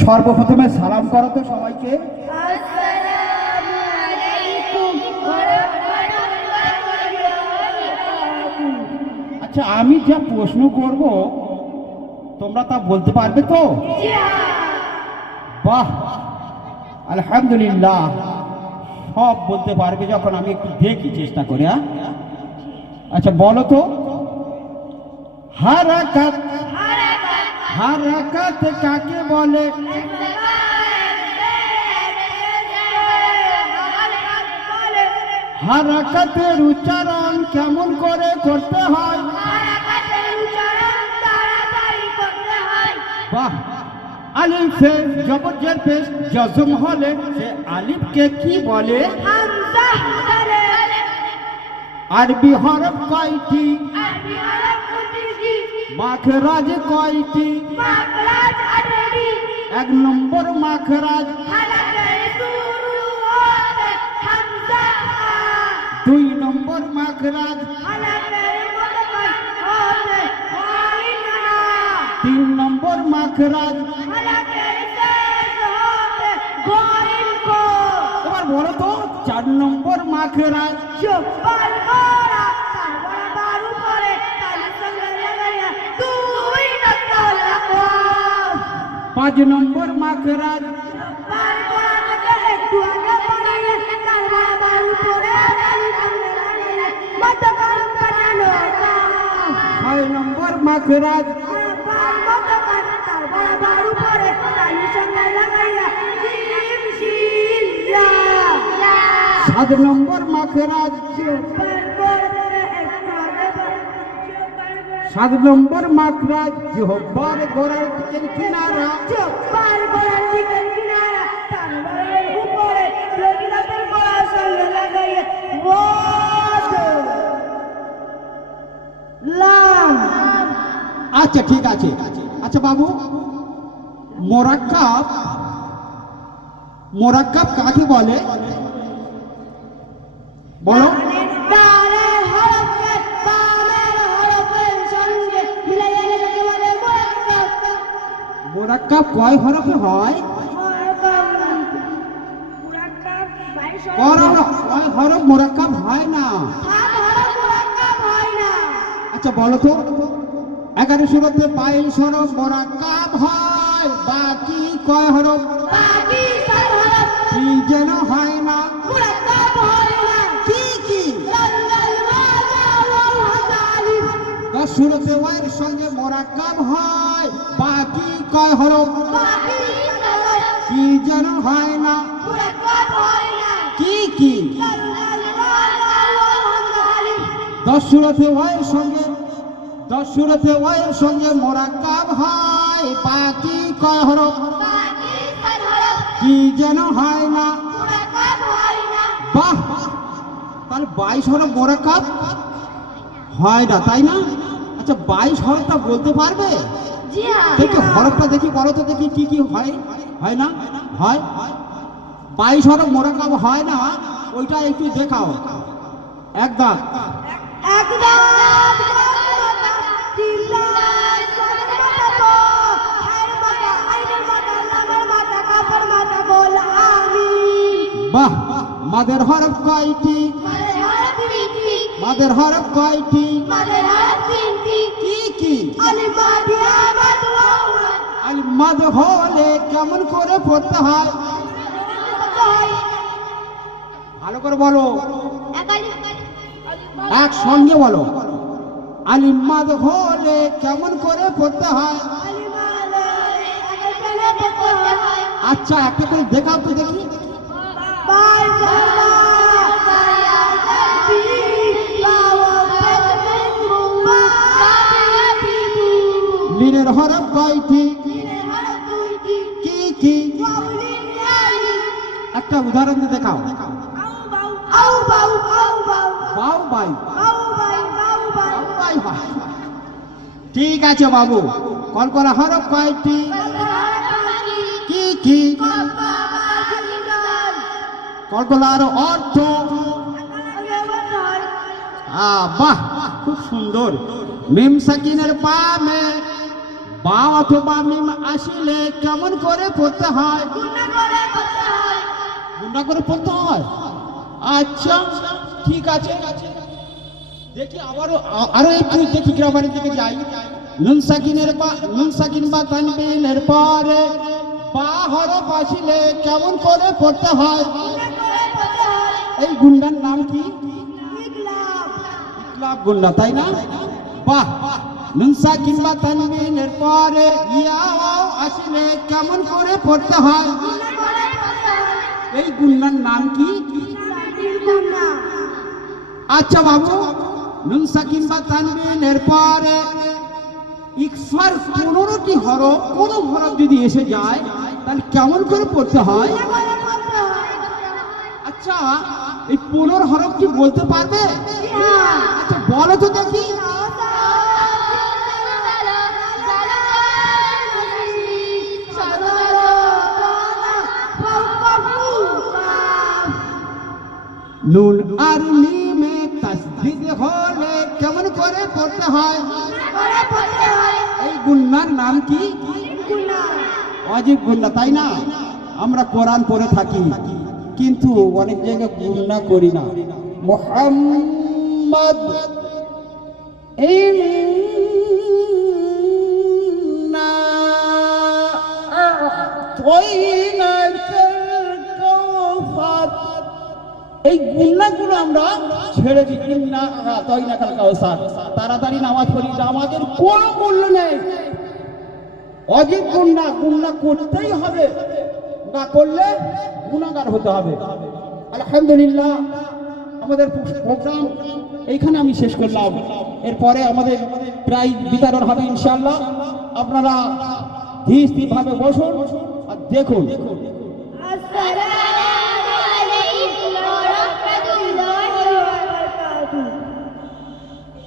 সর্বপ্রথমে সালাম করো তো সবাইকে। আসসালামু আলাইকুম ওয়া রাহমাতুল্লাহি ওয়া বারাকাতুহু। আচ্ছা, আমি যা প্রশ্ন করব তোমরা তা বলতে পারবে তো? জি হ্যাঁ। বাহ, আলহামদুলিল্লাহ, সব বলতে পারবে যখন আমি একটু দেখি চেষ্টা করে। আচ্ছা বলো তো, হারাকাত হারাকাত কাকে বলে? হারাকাতের উচ্চারণ কেমন করে করতে হয়? বাহ, আলিফে জবর পেশ জজম হলে সে আলিফকে কি বলে? আরবি হরফ কয়টি? মাখরাজ কয়টি? এক নম্বর মাখরাজ। দুই নম্বর মাখরাজ। তিন নম্বর মাখরাজ। এবার বলো তো, চার নম্বর মাখরাজ। পাঁচ নম্বর মাখরাজ। ছয় নম্বর মাখরাজ। সাত নম্বর মাখরাজ। সাত নম্বর মাখরাজ জিহ্বার গোড়ার দিকের কিনারা। আচ্ছা ঠিক আছে। আচ্ছা বাবু, মোরাক্কাব মোরাক্কাব কাকে বলে বলো? মোরাক্কাব কয় হরফে হয়? কয় হরফ মোরাক্কাব হয় না? আচ্ছা বলো তো, 11 সুরতে 22 হরফ মোরাক্কাব হয়, বাকি কয় হরফ? কি যেন হয় না? কি কি? 10 সুরতে ওয়াইয়ের সঙ্গে মোরাক্কাব হয়, বাকি কয় হরফ? কি যেন হয় না? কি কি? 10 সুরতে ওয়াইয়ের সঙ্গে মোরাক্কাব হয়, বাকি কয় হরফ? কি যেন হয় না? বাহ, তাহলে 22 হরফ মোরাক্কাব হয় না, তাই না? আচ্ছা 22 হরফটা বলতে পারবে? দেখি হরফটা দেখি, বলো তো দেখি কি কি হয়। হয় না? হয় 22 হরফ মোরাক্কাব হয় না, ওইটা একটু দেখাও। একদম বাহ। মাদের হরফ কয়টি? মাদের হরফ কয়টি? কি কি? আলিফ মাদ হলে কেমন করে পড়তে হয়? ভালো করে বলো, একসঙ্গে বলো। আলিফ মাদ হলে কেমন করে পড়তে হয়? আচ্ছা একটা করে দেখাও তো দেখি। লিনের হরফ কয়টি? কি কি? একটা উদাহরণ দিয়ে দেখাও। বাউ বাই। ঠিক আছে বাবু। কলকলা হরফ কয়টি? কি কি? কলকলার অর্থ? বাহ, খুব সুন্দর। মিম সাকিনের পা মে বা অথবা মিম আসিলে কেমন করে পড়তে হয়? গুণা করে পড়তে হয়। গুণা করে পড়তে হয়। আচ্ছা ঠিক আছে, দেখি আরো একটু দেখি গ্রামারের দিকে যাই। নুন সাকিন বা তানবিনের পরে বা হরফ আসিলে কেমন করে পড়তে হয়? গুণা করে পড়তে হয়। এই গুণটার নাম কি? ইকলাব। ইকলাব গুণা, তাই না? বাহ। নুন সাকিন বা তানবিনের পরে ইয়া ওয়াও আসিলে কেমন করে পড়তে হয়? গুণা করে পড়তে হয়। এই গুণার নাম কি? তানবির গুণা। আচ্ছা বাবু, নুন সাকিন বা তানবিনের পরে ইকফার 15টি হরফ, কোন হরফ যদি এসে যায় তাহলে কেমন করে পড়তে হয়? গুণা করে পড়তে হয়। আচ্ছা এই 15 হরফ কি বলতে পারবে? জি হ্যাঁ। আচ্ছা বলো তো দেখি। নুন আর মিমে তাসদীদ হলে কেমন করে পড়তে হয়? এই গুণার নাম কি? ওয়াজিব গুণা, তাই না? আমরা কোরআন পড়ে থাকি কিন্তু অনেক জায়গায় গুণা করি না। মুহাম্মদ ইন্না আ'তাইনাকাল কাউসার, এই গুণাগুলো আমরা ছেড়ে দিই। ইন্না আ'তাইনাকাল কাউসার, তাড়াতাড়ি নামাজ পড়ি, আমাদের কোনো মূল্য নেই। অজিব গুণা করতেই হবে, না করলে গুনাহগার হতে হবে। আলহামদুলিল্লাহ, আমাদের প্রোগ্রাম এইখানে আমি শেষ করলাম। এরপরে আমাদের প্রায় বিতরণ হবে ইনশাআল্লাহ। আপনারা ধীর স্থির ভাবে বসুন আর দেখুন। আসসালামু